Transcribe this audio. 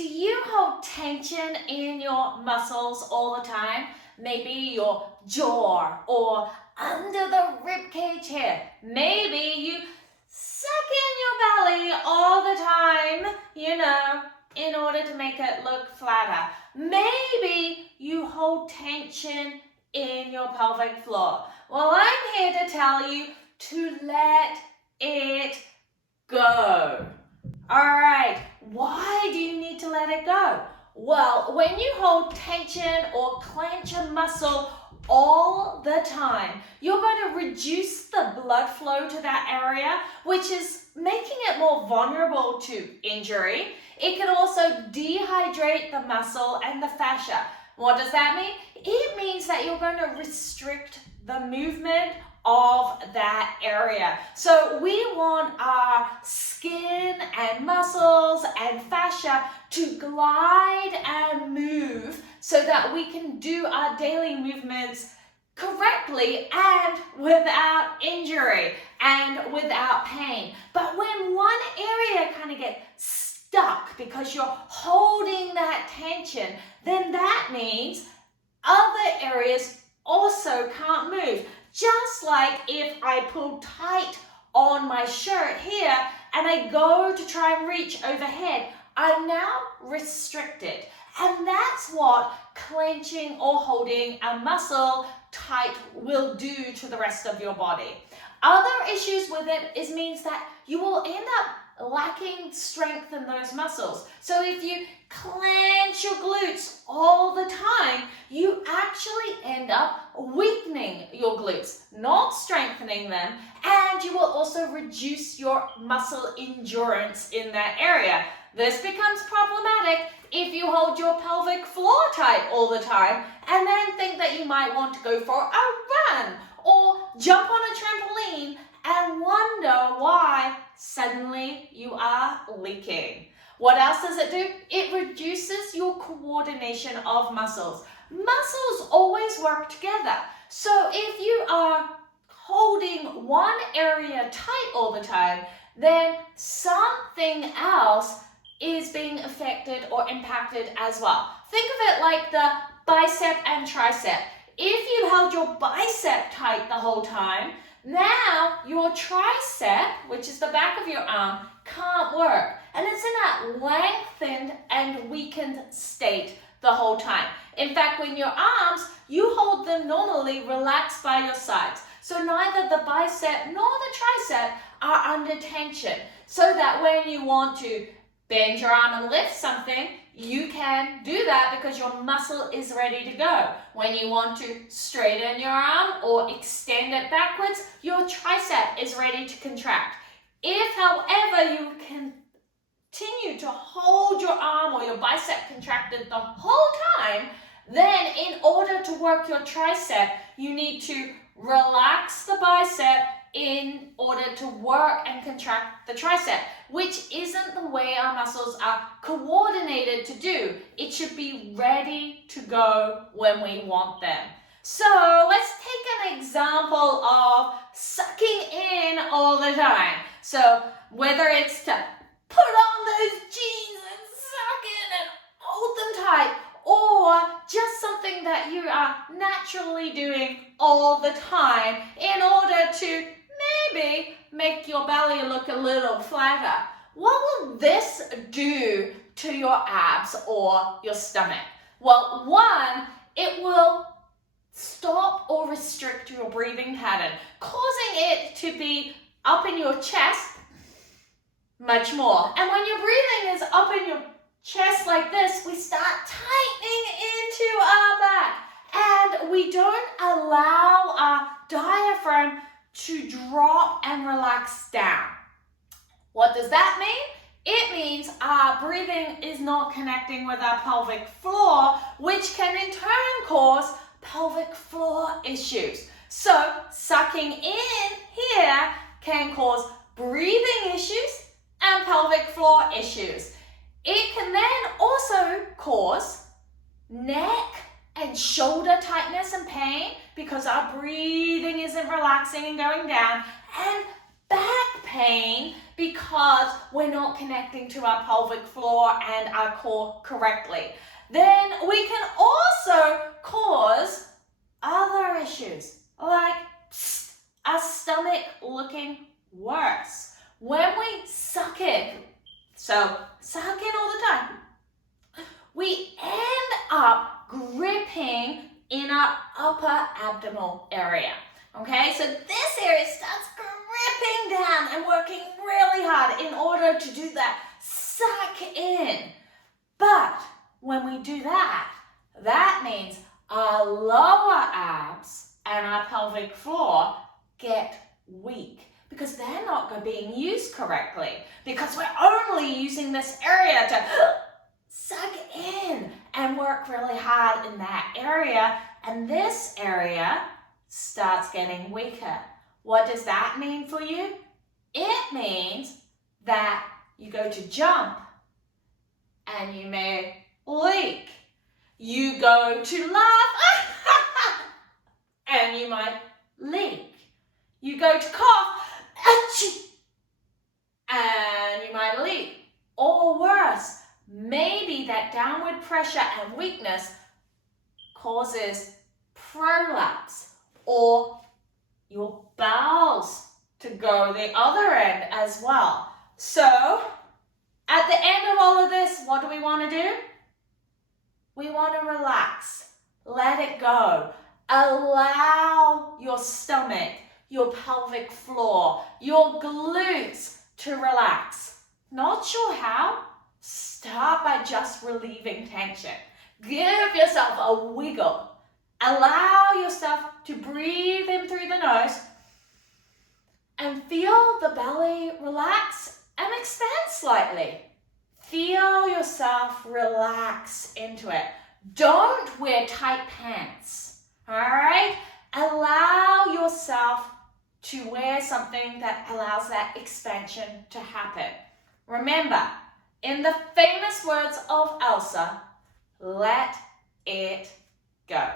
Do you hold tension in your muscles all the time? Maybe your jaw or under the rib cage here. Maybe you suck in your belly all the time, in order to make it look flatter. Maybe you hold tension in your pelvic floor. Well, I'm here to tell you to let it go. All right, why do you need to let it go? Well, when you hold tension or clench a muscle all the time, you're going to reduce the blood flow to that area, which is making it more vulnerable to injury. It can also dehydrate the muscle and the fascia. What does that mean? It means that you're going to restrict the movement of that area. So we want our skin and muscles and fascia to glide and move so that we can do our daily movements correctly and without injury and without pain. But when one area kind of gets stuck because you're holding that tension, then that means other areas also can't move. Just like if I pull tight on my shirt here and I go to try and reach overhead, I'm now restricted. And that's what clenching or holding a muscle tight will do to the rest of your body. Other issues with it means that you will end up lacking strength in those muscles. So if you clench your glutes all the time, you actually end up weakening your glutes, not strengthening them, and you will also reduce your muscle endurance in that area. This becomes problematic if you hold your pelvic floor tight all the time and then think that you might want to go for a run or jump on a trampoline and wonder why suddenly you are leaking. What else does it do? It reduces your coordination of muscles. Muscles always work together. So if you are holding one area tight all the time, then something else is being affected or impacted as well. Think of it like the bicep and tricep. If you held your bicep tight the whole time, now your tricep, which is the back of your arm, can't work. And it's in that lengthened and weakened state the whole time. In fact, when your arms, you hold them normally relaxed by your sides. So neither the bicep nor the tricep are under tension. So that when you want to bend your arm and lift something, you can do that because your muscle is ready to go. When you want to straighten your arm or extend it backwards, your tricep is ready to contract. If, however, you continue to hold your arm or your bicep contracted the whole time, then in order to work your tricep, you need to relax the bicep in order to work and contract the tricep, which isn't the way our muscles are coordinated to do. It should be ready to go when we want them. So let's take an example of sucking in all the time. So whether it's to put on those jeans and suck in and hold them tight, or just something that you are naturally doing all the time in order to maybe make your belly look a little flatter. What will this do to your abs or your stomach? Well, one, it will stop or restrict your breathing pattern, causing it to be up in your chest much more. And when your breathing is up in your chest like this, we start tightening into our back and we don't allow our diaphragm to drop and relax down. What does that mean? It means our breathing is not connecting with our pelvic floor, which can in turn cause pelvic floor issues. So sucking in here can cause breathing issues and pelvic floor issues. It can then also cause neck and shoulder tightness and pain because our breathing isn't relaxing and going down, and back pain because we're not connecting to our pelvic floor and our core correctly. Then we can also cause other issues like our stomach looking worse. When we suck in, so suck in all the time, we end up gripping in our upper abdominal area. Okay, so this area starts gripping down and working really hard in order to do that suck in. But when we do that, that means our lower abs and our pelvic floor get weak because they're not being used correctly, because we're only using this area to suck in and work really hard in that area, and this area starts getting weaker. What does that mean for you? It means that you go to jump and you may leak. You go to laugh and you might leak. You go to cough and you might leak. Or worse, maybe that downward pressure and weakness causes prolapse or your bowels to go the other end as well. So, at the end of all of this, what do we want to do? We want to relax. Let it go. Allow your stomach, your pelvic floor, your glutes to relax. Not sure how? Start by just relieving tension. Give yourself a wiggle. Allow yourself to breathe in through the nose and feel the belly relax and expand slightly. Feel yourself relax into it. Don't wear tight pants, all right? Allow yourself to wear something that allows that expansion to happen. Remember, in the famous words of Elsa, let it go.